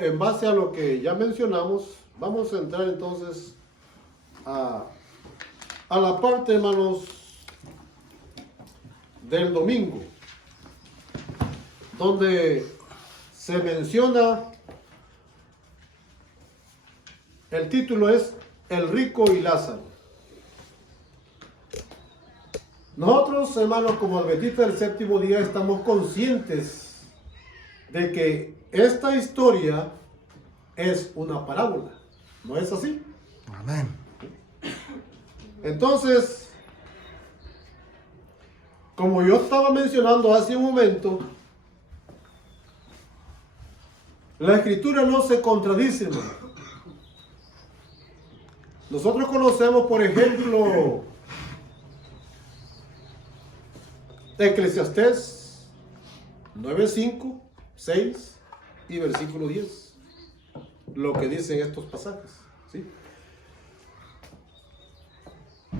En base a lo que ya mencionamos, vamos a entrar entonces a la parte, hermanos, del domingo, donde se menciona, el título es El rico y Lázaro. Nosotros, hermanos, como adventistas del séptimo día, estamos conscientes de que esta historia es una parábola. ¿No es así? Amén. Entonces, como yo estaba mencionando hace un momento, la escritura no se contradice, hermano. Nosotros conocemos, por ejemplo, Eclesiastés 9:5, 6 y versículo 10, lo que dicen estos pasajes, ¿sí?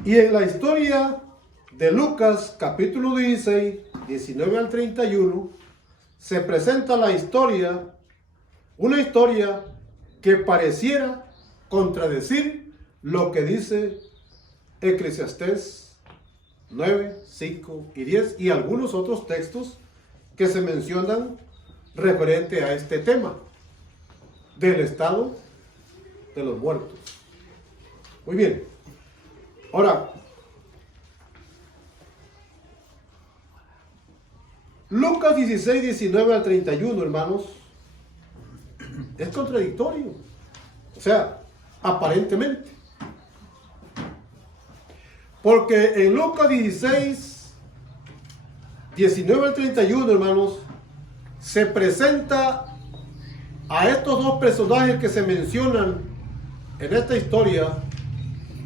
Y en la historia de Lucas, capítulo 16, 19 al 31, se presenta la historia, una historia que pareciera contradecir lo que dice Eclesiastés 9, 5 y 10 y algunos otros textos que se mencionan referente a este tema del estado de los muertos. Muy bien. Ahora, Lucas 16, 19 al 31, hermanos, es contradictorio. O sea, aparentemente. Porque en Lucas 16, 19 al 31, hermanos, se presenta a estos dos personajes que se mencionan en esta historia,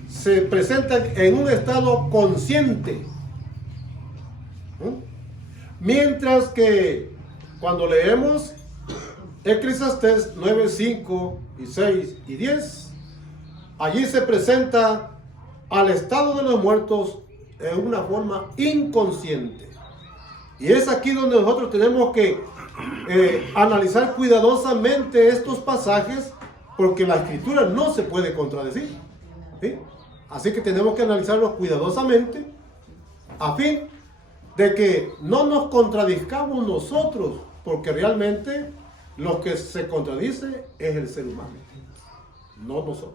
se presentan en un estado consciente. Mientras que cuando leemos Eclesiastés 9, 5 y 6 y 10, allí se presenta al estado de los muertos en una forma inconsciente. Y es aquí donde nosotros tenemos que analizar cuidadosamente estos pasajes, porque la escritura no se puede contradecir, ¿sí? Así que tenemos que analizarlos cuidadosamente a fin de que no nos contradizcamos nosotros, porque realmente lo que se contradice es el ser humano, no nosotros,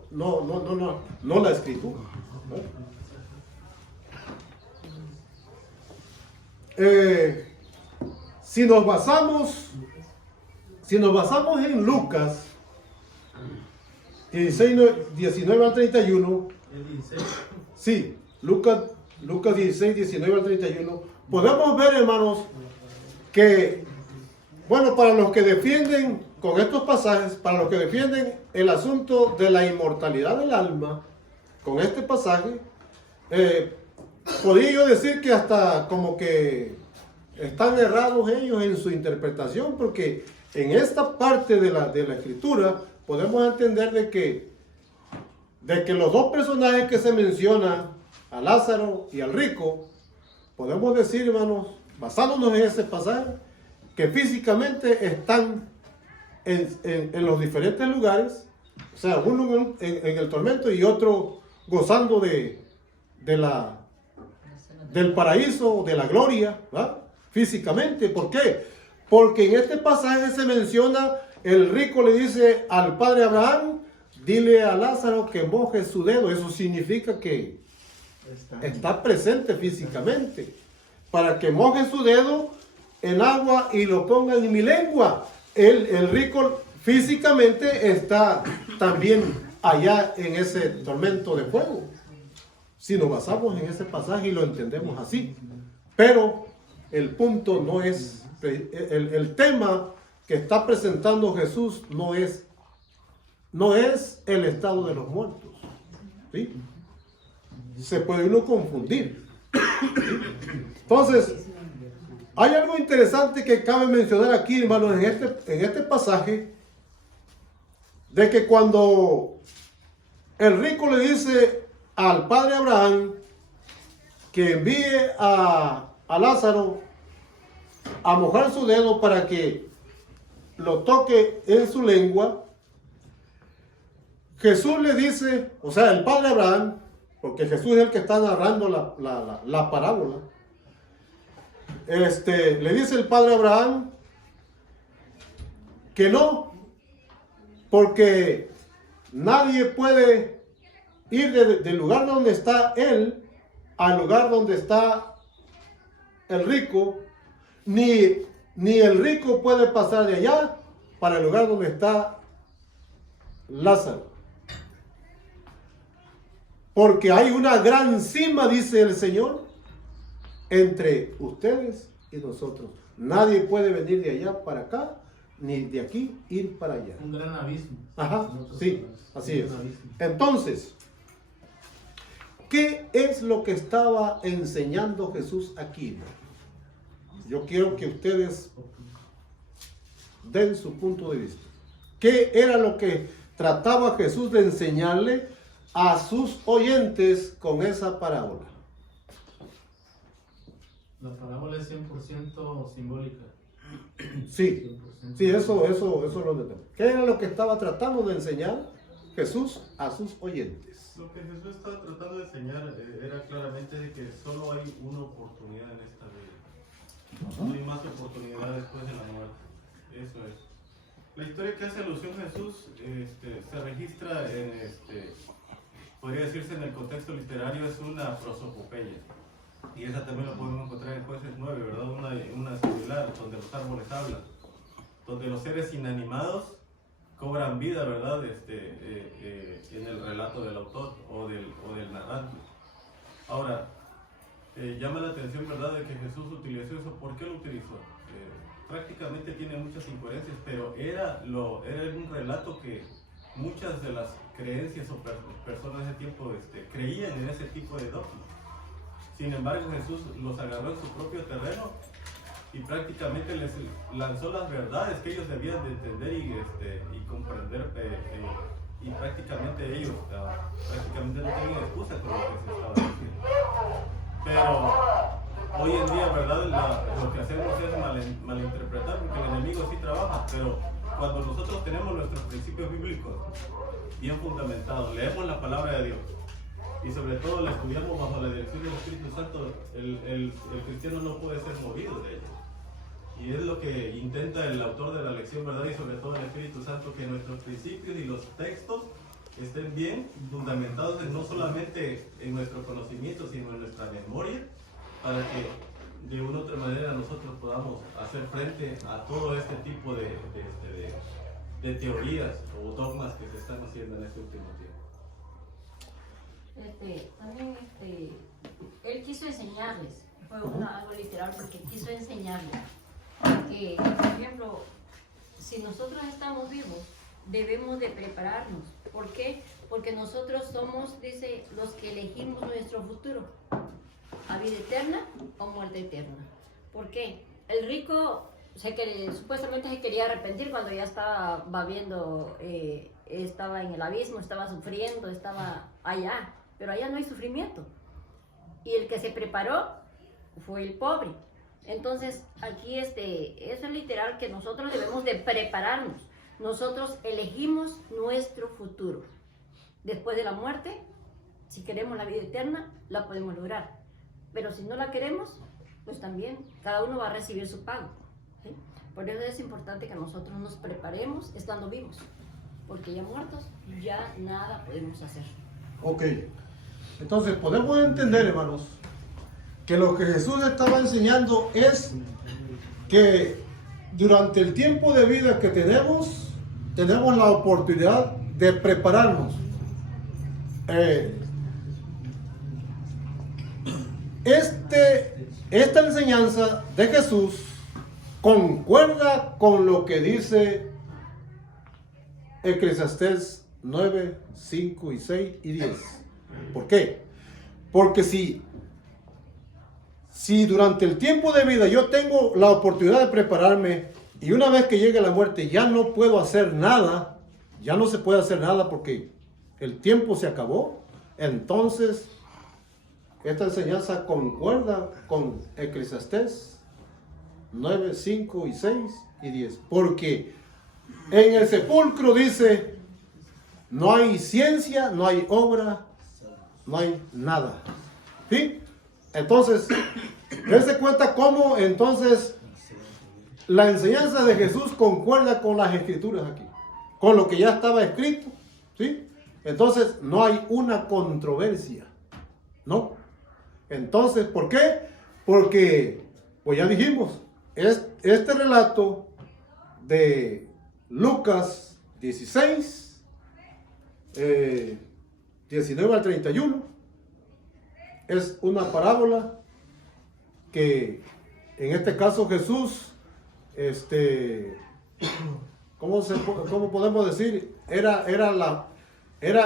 no la escritura, ¿no? Si nos basamos en Lucas 16, 19 al 31, sí, Lucas 16, 19 al 31, podemos ver, hermanos, que, bueno, para los que defienden con estos pasajes, para los que defienden el asunto de la inmortalidad del alma, con este pasaje, podría yo decir que hasta como que están errados ellos en su interpretación, porque en esta parte de la escritura podemos entender de que los dos personajes que se mencionan, a Lázaro y al rico, podemos decir, hermanos, basándonos en ese pasaje, que físicamente están en los diferentes lugares, o sea, uno en el tormento y otro gozando del paraíso, de la gloria, ¿verdad? Físicamente. ¿Por qué? Porque en este pasaje se menciona, el rico le dice al padre Abraham, dile a Lázaro que moje su dedo. Eso significa que está presente físicamente, para que moje su dedo en agua y lo ponga en mi lengua. El rico físicamente está también allá en ese tormento de fuego, si nos basamos en ese pasaje y lo entendemos así. Pero el punto no es, el tema que está presentando Jesús no es el estado de los muertos, ¿sí? Se puede uno confundir, ¿sí? Entonces, hay algo interesante que cabe mencionar aquí, hermanos, en este pasaje, de que cuando el rico le dice al padre Abraham que envíe a Lázaro a mojar su dedo para que lo toque en su lengua, Jesús le dice, o sea, el padre Abraham, porque Jesús es el que está narrando la parábola, le dice el padre Abraham que no, porque nadie puede ir del lugar donde está él al lugar donde está el rico, ni el rico puede pasar de allá para el lugar donde está Lázaro. Porque hay una gran cima, dice el Señor, entre ustedes y nosotros. Nadie puede venir de allá para acá, ni de aquí ir para allá. Un gran abismo. Ajá, sí, así es. Entonces, ¿qué es lo que estaba enseñando Jesús aquí? Yo quiero que ustedes den su punto de vista. ¿Qué era lo que trataba Jesús de enseñarle a sus oyentes con esa parábola? La parábola es 100% simbólica. Sí, 100%. sí, eso lo entendemos. ¿Qué era lo que estaba tratando de enseñar Jesús a sus oyentes? Lo que Jesús estaba tratando de enseñar era claramente de que solo hay una oportunidad en esta vida. No hay más oportunidad después de la muerte. Eso es. La historia que hace alusión Jesús se registra en, podría decirse en el contexto literario, es una prosopopeya. Y esa también lo podemos encontrar en Jueces 9, ¿verdad? Una similar, donde los árboles hablan. Donde los seres inanimados cobran vida, ¿verdad? En el relato del autor o del narrante. Ahora, llama la atención, ¿verdad?, de que Jesús utilizó eso. ¿Por qué lo utilizó? Prácticamente tiene muchas incoherencias, pero era un relato que muchas de las creencias o personas de ese tiempo creían en ese tipo de dogmas. Sin embargo, Jesús los agarró en su propio terreno y prácticamente les lanzó las verdades que ellos debían de entender y comprender, y prácticamente ellos prácticamente no tenían excusa con lo que se estaba diciendo. Pero hoy en día, ¿verdad? Lo que hacemos es malinterpretar, porque el enemigo sí trabaja, pero cuando nosotros tenemos nuestros principios bíblicos bien fundamentados, leemos la palabra de Dios y sobre todo la estudiamos bajo la dirección del Espíritu Santo, el cristiano no puede ser movido de ella. Y es lo que intenta el autor de la lección, ¿verdad? Y sobre todo el Espíritu Santo, que nuestros principios y los textos estén bien fundamentados no solamente en nuestro conocimiento, sino en nuestra memoria, para que de una u otra manera nosotros podamos hacer frente a todo este tipo de teorías o dogmas que se están haciendo en este último tiempo. También él quiso enseñarles, fue algo literal, porque quiso enseñarles que, por ejemplo, si nosotros estamos vivos, debemos de prepararnos. ¿Por qué? Porque nosotros somos, dice, los que elegimos nuestro futuro, a vida eterna o muerte eterna. ¿Por qué? El rico supuestamente se quería arrepentir cuando ya estaba viviendo, estaba en el abismo, estaba sufriendo, estaba allá, pero allá no hay sufrimiento. Y el que se preparó fue el pobre. Entonces aquí eso es literal, que nosotros debemos de prepararnos. Nosotros elegimos nuestro futuro. Después de la muerte, si queremos la vida eterna, la podemos lograr. Pero si no la queremos, pues también cada uno va a recibir su pago, ¿sí? Por eso es importante que nosotros nos preparemos estando vivos, porque ya muertos, ya nada podemos hacer. Ok, entonces podemos entender, hermanos, que lo que Jesús estaba enseñando es que durante el tiempo de vida que tenemos la oportunidad de prepararnos. Esta enseñanza de Jesús concuerda con lo que dice Eclesiastés 9, 5 y 6 y 10. ¿Por qué? Porque si durante el tiempo de vida yo tengo la oportunidad de prepararme y una vez que llegue la muerte ya no puedo hacer nada, ya no se puede hacer nada porque el tiempo se acabó, entonces esta enseñanza concuerda con Eclesiastés 9, 5 y 6 y 10. Porque En el sepulcro dice, no hay ciencia, no hay obra, no hay nada. ¿Sí? Entonces, dése cuenta cómo entonces la enseñanza de Jesús concuerda con las escrituras aquí, con lo que ya estaba escrito. ¿Sí? Entonces, no hay una controversia. ¿No? Entonces, ¿por qué? Porque, pues ya dijimos, este relato de Lucas 16, 19 al 31, es una parábola que en este caso Jesús, ¿cómo podemos decir? Era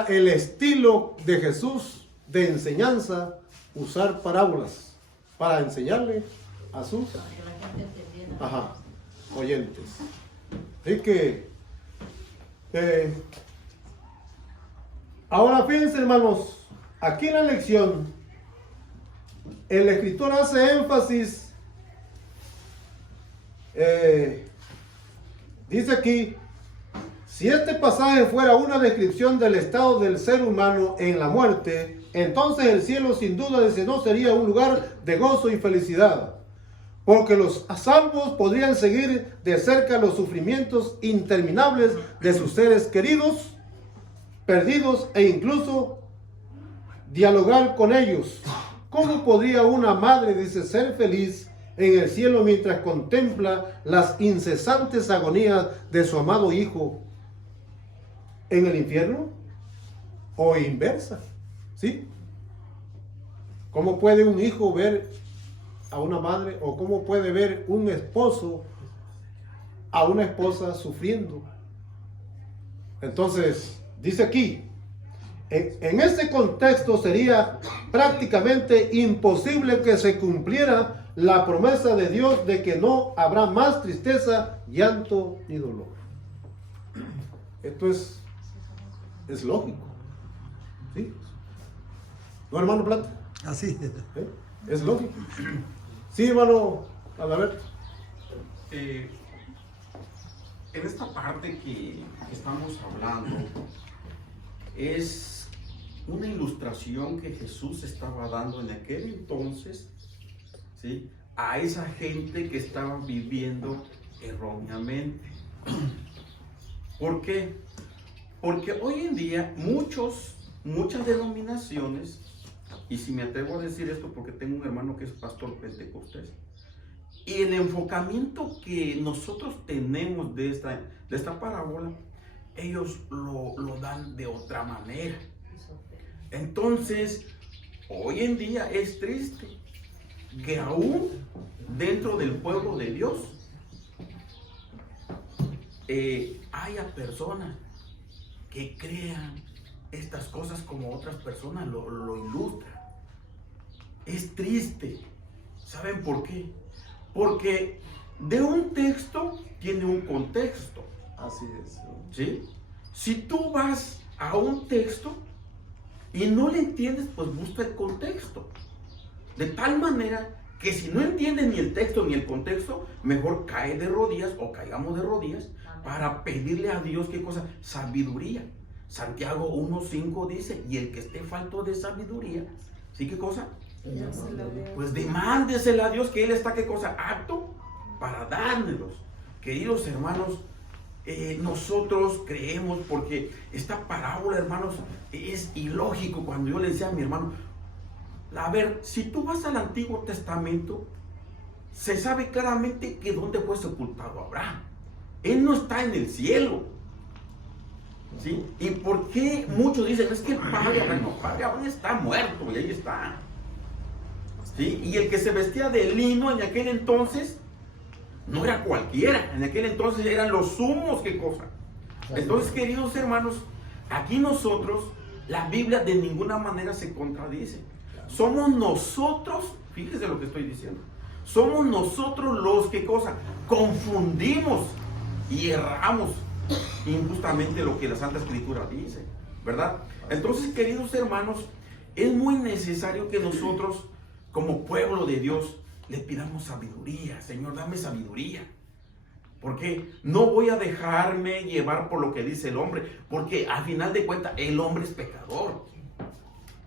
el estilo de Jesús de enseñanza, usar parábolas para enseñarle a sus oyentes. Así que ahora fíjense, hermanos, aquí en la lección el escritor hace énfasis, dice aquí, si este pasaje fuera una descripción del estado del ser humano en la muerte, entonces el cielo sin duda no sería un lugar de gozo y felicidad, porque los salvos podrían seguir de cerca los sufrimientos interminables de sus seres queridos, perdidos, e incluso dialogar con ellos. ¿Cómo podría una madre, dice, ser feliz en el cielo mientras contempla las incesantes agonías de su amado hijo en el infierno? O inversa, ¿sí? ¿Cómo puede un hijo ver a una madre, o cómo puede ver un esposo a una esposa sufriendo? Entonces, dice aquí, en ese contexto sería prácticamente imposible que se cumpliera la promesa de Dios de que no habrá más tristeza, llanto ni dolor. Esto es lógico, ¿sí? ¿No, hermano Plata? Así es. Es lógico. Sí, hermano, a ver. En esta parte que estamos hablando es una ilustración que Jesús estaba dando en aquel entonces, ¿sí?, a esa gente que estaba viviendo erróneamente. ¿Por qué? Porque hoy en día muchas denominaciones, y si me atrevo a decir esto porque tengo un hermano que es pastor pentecostés, y el enfocamiento que nosotros tenemos de esta parábola, ellos lo dan de otra manera. Entonces, hoy en día es triste que aún dentro del pueblo de Dios haya personas que crean estas cosas como otras personas lo ilustran. Es triste. ¿Saben por qué? Porque de un texto tiene un contexto. Así es. ¿Sí? Si tú vas a un texto y no le entiendes, pues busca el contexto. De tal manera que si no entiendes ni el texto ni el contexto, mejor cae de rodillas o caigamos de rodillas para pedirle a Dios, ¿qué cosa? Sabiduría. Santiago 1:5 dice, y el que esté falto de sabiduría, ¿sí qué cosa? Pues demándesela a Dios, que Él está, ¿qué cosa? Apto para dármelos. Queridos hermanos, nosotros creemos, porque esta parábola, hermanos, es ilógico. Cuando yo le decía a mi hermano, a ver, si tú vas al Antiguo Testamento, se sabe claramente que dónde fue sepultado Abraham. Él no está en el cielo, ¿sí? ¿Y por qué muchos dicen, es que el padre Abraham, no, padre Abraham está muerto y ahí está, ¿sí? Y el que se vestía de lino en aquel entonces no era cualquiera, en aquel entonces eran los sumos, ¿qué cosa? Entonces, queridos hermanos, aquí nosotros, la Biblia de ninguna manera se contradice. Somos nosotros, fíjese lo que estoy diciendo, somos nosotros los que cosa, confundimos y erramos injustamente lo que la Santa Escritura dice, ¿verdad? Entonces, queridos hermanos, es muy necesario que nosotros, como pueblo de Dios, le pidamos sabiduría. Señor, dame sabiduría. Porque no voy a dejarme llevar por lo que dice el hombre, porque al final de cuentas el hombre es pecador.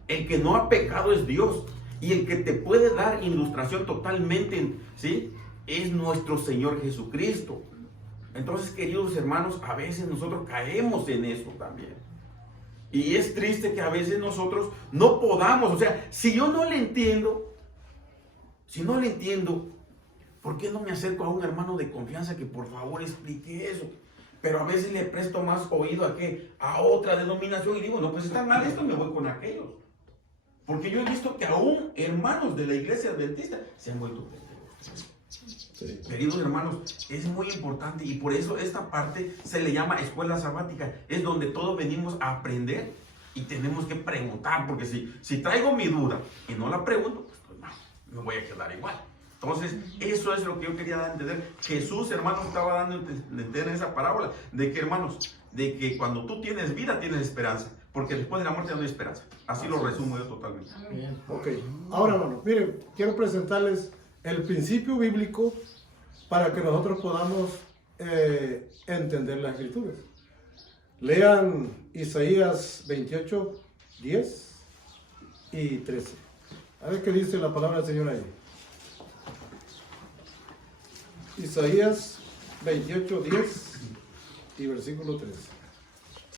El que no ha pecado es Dios, y el que te puede dar ilustración totalmente, ¿sí?, es nuestro Señor Jesucristo. Entonces, queridos hermanos, a veces nosotros caemos en eso también. Y es triste que a veces nosotros no podamos, o sea, si yo no le entiendo, ¿por qué no me acerco a un hermano de confianza que por favor explique eso? Pero a veces le presto más oído a ¿qué? A otra denominación y digo, no, pues está mal esto, me voy con aquellos. Porque yo he visto que aún hermanos de la iglesia adventista se han vuelto pentecostales. Sí. Queridos hermanos, es muy importante y por eso esta parte se le llama escuela sabática. Es donde todos venimos a aprender y tenemos que preguntar, porque si traigo mi duda y no la pregunto, pues no, me voy a quedar igual. Entonces, eso es lo que yo quería dar a entender. Jesús, hermanos, estaba dando a entender en esa parábola, de que, hermanos, de que cuando tú tienes vida, tienes esperanza, porque después de la muerte no hay esperanza. Así lo resumo yo totalmente. Bien. Ok, ahora hermanos, miren, quiero presentarles el principio bíblico para que nosotros podamos entender las escrituras. Lean Isaías 28, 10 y 13. A ver qué dice la palabra del Señor ahí. Isaías 28, 10 y versículo 13.